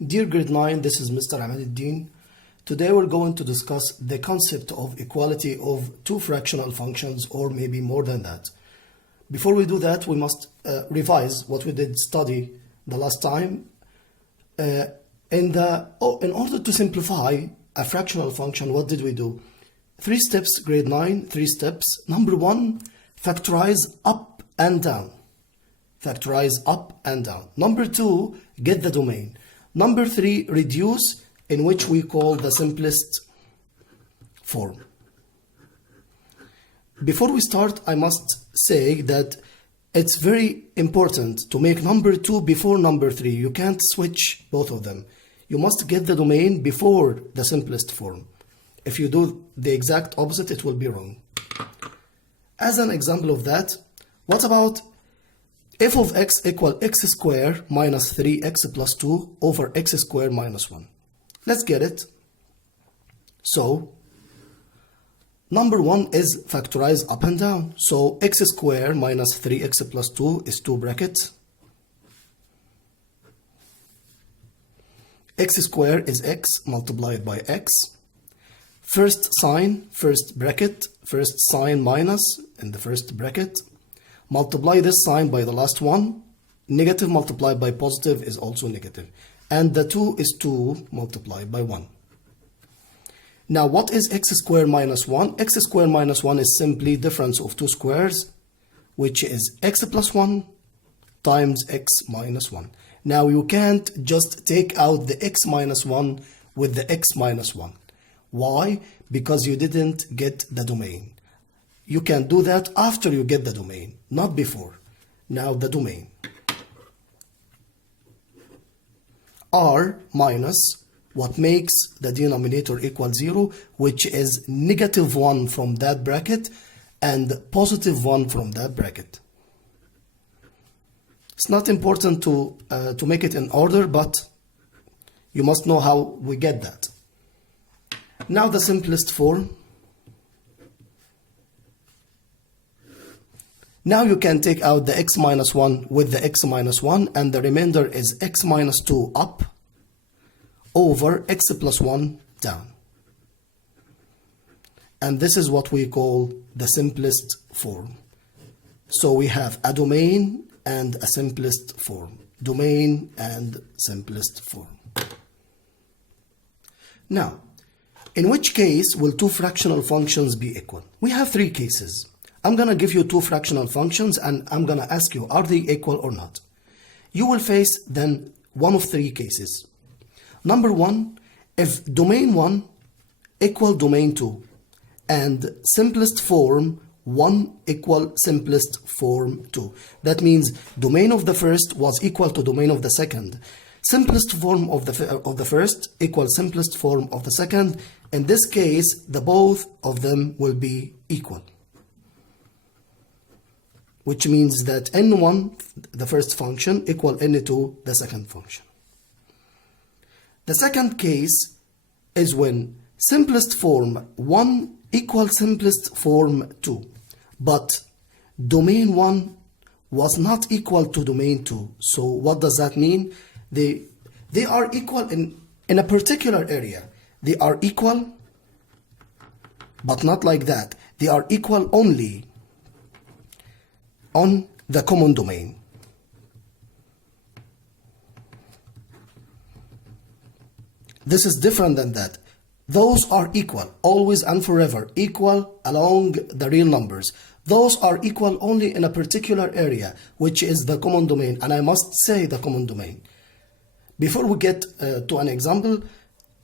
Dear grade 9, this is Mr. Ahmed. Today we're going to discuss the concept of equality of two fractional functions, or maybe more than that. Before we do that, we must revise what we did study the last time. In order to simplify a fractional function, what did we do? 3 steps, grade 9, 3 steps. Number 1, factorize up and down. Factorize up and down. Number 2, get the domain. Number 3, reduce, in which we call the simplest form. Before we start, I must say that it's very important to make number 2 before number 3. You can't switch both of them. You must get the domain before the simplest form. If you do the exact opposite, it will be wrong. As an example of that, what about f of x equal x squared minus 3x plus 2 over x squared minus 1. Let's get it. So, number 1 is factorize up and down. So, x squared minus 3x plus 2 is 2 brackets. X squared is x multiplied by x. First sign, first bracket, first sign minus in the first bracket. Multiply this sign by the last one. Negative multiplied by positive is also negative. And the 2 is 2 multiplied by 1. Now what is x squared minus 1? X squared minus 1 is simply difference of two squares, which is x plus 1 times x minus 1. Now you can't just take out the x minus 1 with the x minus 1. Why? Because you didn't get the domain. You can do that after you get the domain, not before. Now the domain. R minus what makes the denominator equal 0, which is negative 1 from that bracket and positive 1 from that bracket. It's not important to make it in order, but you must know how we get that. Now the simplest form. Now you can take out the x minus 1 with the x minus 1, and the remainder is x minus 2 up over x plus 1 down. And this is what we call the simplest form. So we have a domain and a simplest form. Domain and simplest form. Now, in which case will two fractional functions be equal? We have 3 cases. I'm going to give you 2 fractional functions and I'm going to ask you, are they equal or not? You will face then one of 3 cases. Number 1, if domain 1 equal domain 2 and simplest form 1 equal simplest form 2. That means domain of the first was equal to domain of the second. Simplest form of the first equal simplest form of the second. In this case, the both of them will be equal, which means that n1, the first function, equal n2, the second function. The second case is when simplest form 1 equal simplest form 2, but domain 1 was not equal to domain 2. So what does that mean? They are equal in a particular area. They are equal, but not like that. They are equal only on the common domain. This is different than that. Those are equal, always and forever, equal along the real numbers. Those are equal only in a particular area, which is the common domain, and I must say the common domain. Before we get to an example,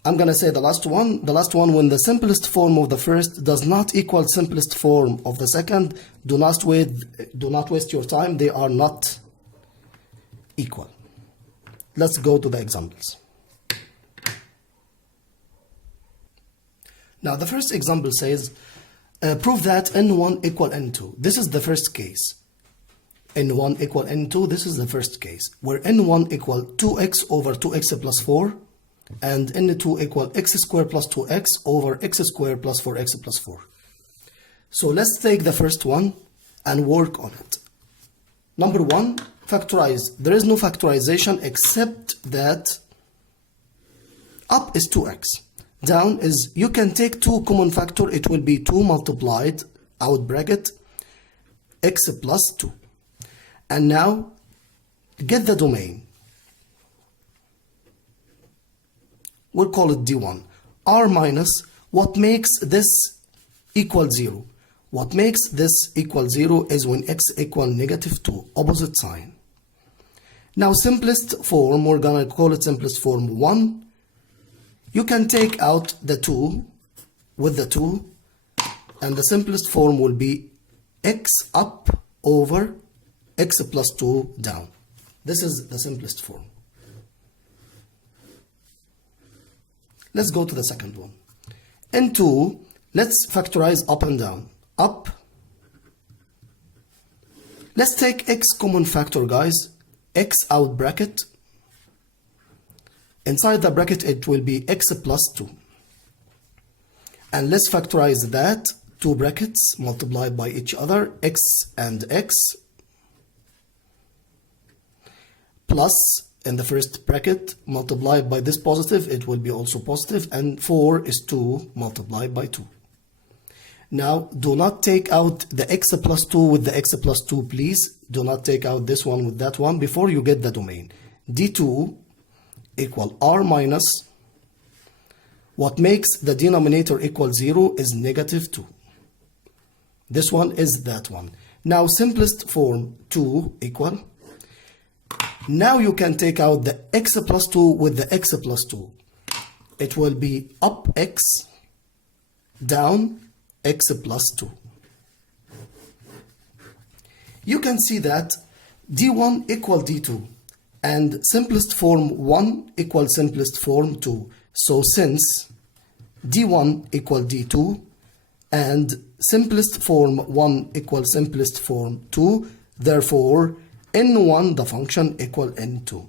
I'm going to say the last one. The last one, when the simplest form of the first does not equal simplest form of the second, do not waste your time. They are not equal. Let's go to the examples. Now the first example says, prove that n1 equal n2. This is the first case. n1 equal n2, this is the first case, where n1 equal 2x over 2x plus 4, and n2 equal x squared plus 2x over x squared plus 4x plus 4. So let's take the first one and work on it. Number 1, factorize. There is no factorization except that Up is 2x. Down is, you can take 2 common factor, it will be 2 multiplied, out bracket, x plus 2. And now, get the domain. We'll call it D1. R minus, what makes this equal 0? What makes this equal 0 is when x equal negative 2, opposite sign. Now simplest form, we're gonna call it simplest form 1. You can take out the 2 with the 2, and the simplest form will be x up over x plus 2 down. This is the simplest form. Let's go to the second one. In 2, let's factorize up and down. Up. Let's take x common factor, guys. X out bracket. Inside the bracket, it will be x plus 2. And let's factorize that. 2 brackets multiplied by each other. X and x. Plus, in the first bracket, multiplied by this positive, it will be also positive. And 4 is 2 multiplied by 2. Now, do not take out the x plus 2 with the x plus 2, please. Do not take out this one with that one before you get the domain. D2 equal r minus, what makes the denominator equal 0 is negative 2. This one is that one. Now, simplest form 2 equal. Now you can take out the x plus 2 with the x plus 2. It will be up x, down x plus 2. You can see that D1 equal D2 and simplest form 1 equal simplest form 2. So since D1 equal D2 and simplest form 1 equal simplest form 2, therefore N1 the function equal N2.